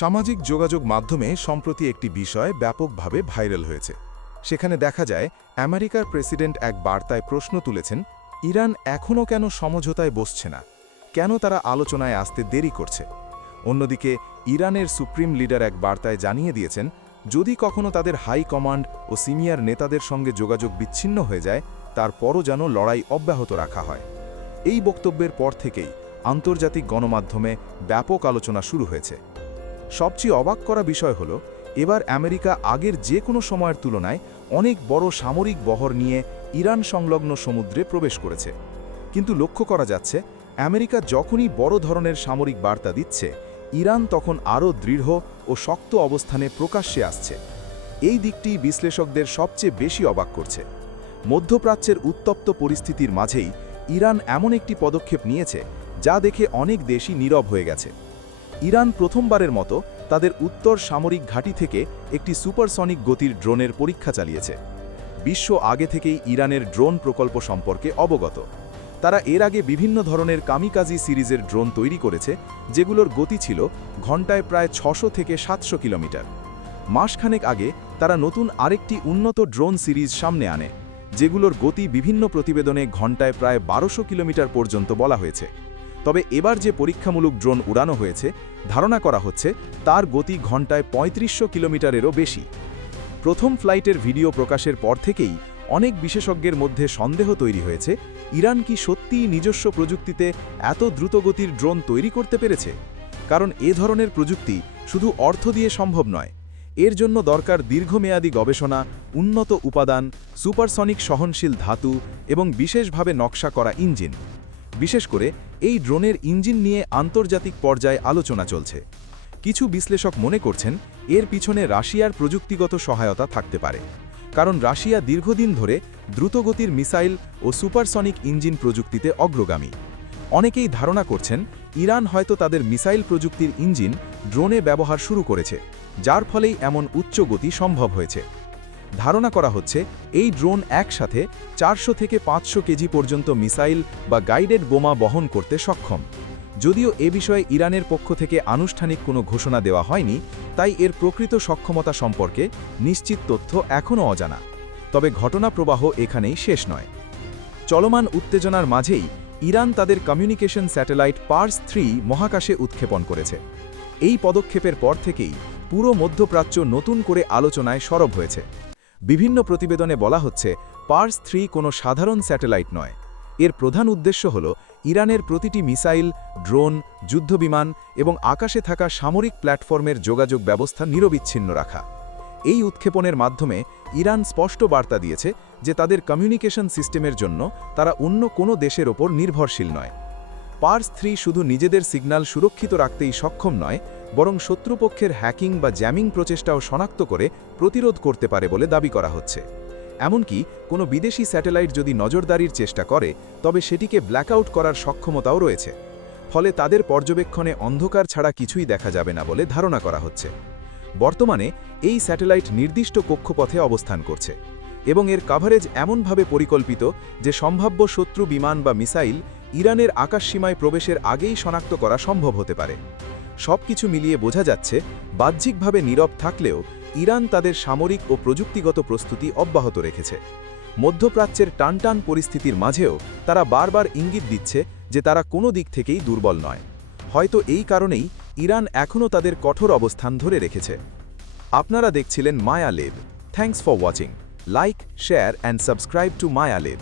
সামাজিক যোগাযোগ মাধ্যমে সম্প্রতি একটি বিষয় ব্যাপকভাবে ভাইরাল হয়েছে। সেখানে দেখা যায় আমেরিকার প্রেসিডেন্ট এক বার্তায় প্রশ্ন তুলেছেন, ইরান এখনও কেন সমঝোতায় বসছে না, কেন তারা আলোচনায় আসতে দেরি করছে। অন্যদিকে ইরানের সুপ্রিম লিডার এক বার্তায় জানিয়ে দিয়েছেন, যদি কখনো তাদের হাই কমান্ড ও সিনিয়র নেতাদের সঙ্গে যোগাযোগ বিচ্ছিন্ন হয়ে যায়, তারপরও যেন লড়াই অব্যাহত রাখা হয়। এই বক্তব্যের পর থেকেই আন্তর্জাতিক গণমাধ্যমে ব্যাপক আলোচনা শুরু হয়েছে। সবচেয়ে অবাক করা বিষয় হল, এবার আমেরিকা আগের যে কোনো সময়ের তুলনায় অনেক বড় সামরিক বহর নিয়ে ইরান সংলগ্ন সমুদ্রে প্রবেশ করেছে। কিন্তু লক্ষ্য করা যাচ্ছে, আমেরিকা যখনই বড় ধরনের সামরিক বার্তা দিচ্ছে, ইরান তখন আরও দৃঢ় ও শক্ত অবস্থানে প্রকাশ্যে আসছে। এই দিকটি বিশ্লেষকদের সবচেয়ে বেশি অবাক করছে। মধ্যপ্রাচ্যের উত্তপ্ত পরিস্থিতির মাঝেই ইরান এমন একটি পদক্ষেপ নিয়েছে, যা দেখে অনেক দেশই নীরব হয়ে গেছে। ইরান প্রথমবারের মতো তাদের উত্তর সামরিক ঘাঁটি থেকে একটি সুপারসনিক গতির ড্রোনের পরীক্ষা চালিয়েছে। বিশ্ব আগে থেকেই ইরানের ড্রোন প্রকল্প সম্পর্কে অবগত। তারা এর আগে বিভিন্ন ধরনের কামিকাজি সিরিজের ড্রোন তৈরি করেছে, যেগুলোর গতি ছিল ঘন্টায় প্রায় 600 থেকে 700 কিলোমিটার। মাসখানেক আগে তারা নতুন আরেকটি উন্নত ড্রোন সিরিজ সামনে আনে, যেগুলোর গতি বিভিন্ন প্রতিবেদনে ঘন্টায় প্রায় 1200 কিলোমিটার পর্যন্ত বলা হয়েছে। তবে এবার যে পরীক্ষামূলক ড্রোন উড়ানো হয়েছে, ধারণা করা হচ্ছে তার গতি ঘন্টায় 3500 কিলোমিটারেরও বেশি। প্রথম ফ্লাইটের ভিডিও প্রকাশের পর থেকেই অনেক বিশেষজ্ঞের মধ্যে সন্দেহ তৈরি হয়েছে, ইরান কি সত্যিই নিজস্ব প্রযুক্তিতে এত দ্রুতগতির ড্রোন তৈরি করতে পেরেছে। কারণ এ ধরনের প্রযুক্তি শুধু অর্থ দিয়ে সম্ভব নয়, এর জন্য দরকার দীর্ঘমেয়াদী গবেষণা, উন্নত উপাদান, সুপারসনিক সহনশীল ধাতু এবং বিশেষভাবে নকশা করা ইঞ্জিন। বিশেষ করে এই ড্রোনের ইঞ্জিন নিয়ে আন্তর্জাতিক পর্যায়ে আলোচনা চলছে। কিছু বিশ্লেষক মনে করছেন, এর পিছনে রাশিয়ার প্রযুক্তিগত সহায়তা থাকতে পারে। কারণ রাশিয়া দীর্ঘদিন ধরে দ্রুতগতির মিসাইল ও সুপারসনিক ইঞ্জিন প্রযুক্তিতে অগ্রগামী। অনেকেই ধারণা করছেন, ইরান হয়তো তাদের মিসাইল প্রযুক্তির ইঞ্জিন ড্রোনে ব্যবহার শুরু করেছে, যার ফলেই এমন উচ্চ গতি সম্ভব হয়েছে। ধারণা করা হচ্ছে, এই ড্রোন একসাথে 400 থেকে 500 কেজি পর্যন্ত মিসাইল বা গাইডেড বোমা বহন করতে সক্ষম। যদিও এ বিষয়ে ইরানের পক্ষ থেকে আনুষ্ঠানিক কোনো ঘোষণা দেওয়া হয়নি, তাই এর প্রকৃত সক্ষমতা সম্পর্কে নিশ্চিত তথ্য এখনও অজানা। তবে ঘটনা প্রবাহ এখানেই শেষ নয়। চলমান উত্তেজনার মাঝেই ইরান তাদের কমিউনিকেশন স্যাটেলাইট পার্স-3 মহাকাশে উৎক্ষেপণ করেছে। এই পদক্ষেপের পর থেকেই পুরো মধ্যপ্রাচ্য নতুন করে আলোচনায় সরব হয়েছে। বিভিন্ন প্রতিবেদনে বলা হচ্ছে, পার্স-3 কোনো সাধারণ স্যাটেলাইট নয়। এর প্রধান উদ্দেশ্য হল ইরানের প্রতিটি মিসাইল, ড্রোন, যুদ্ধবিমান এবং আকাশে থাকা সামরিক প্ল্যাটফর্মের যোগাযোগ ব্যবস্থা নিরবিচ্ছিন্ন রাখা। এই উৎক্ষেপণের মাধ্যমে ইরান স্পষ্ট বার্তা দিয়েছে যে তাদের কমিউনিকেশন সিস্টেমের জন্য তারা অন্য কোনো দেশের ওপর নির্ভরশীল নয়। পার্স-3 শুধু নিজেদের সিগন্যাল সুরক্ষিত রাখতেই সক্ষম নয়, বরং শত্রুপক্ষের হ্যাকিং বা জ্যামিং প্রচেষ্টাও শনাক্ত করে প্রতিরোধ করতে পারে বলে দাবি করা হচ্ছে। এমনকি কোনো বিদেশি স্যাটেলাইট যদি নজরদারির চেষ্টা করে, তবে সেটিকে ব্ল্যাকআউট করার সক্ষমতাও রয়েছে। ফলে তাদের পর্যবেক্ষণে অন্ধকার ছাড়া কিছুই দেখা যাবে না বলে ধারণা করা হচ্ছে। বর্তমানে এই স্যাটেলাইট নির্দিষ্ট কক্ষপথে অবস্থান করছে এবং এর কাভারেজ এমনভাবে পরিকল্পিত যে সম্ভাব্য শত্রু বিমান বা মিসাইল ইরানের আকাশসীমায় প্রবেশের আগেই শনাক্ত করা সম্ভব হতে পারে। সবকিছু মিলিয়ে বোঝা যাচ্ছে, বাহ্যিকভাবে নীরব থাকলেও ইরান তাদের সামরিক ও প্রযুক্তিগত প্রস্তুতি অব্যাহত রেখেছে। মধ্যপ্রাচ্যের টানটান পরিস্থিতির মাঝেও তারা বারবার ইঙ্গিত দিচ্ছে যে তারা কোনো দিক থেকেই দুর্বল নয়। হয়তো এই কারণেই ইরান এখনও তাদের কঠোর অবস্থান ধরে রেখেছে। আপনারা দেখছিলেন Maya Lab. Thanks for watching. Like, share and subscribe to Maya lab.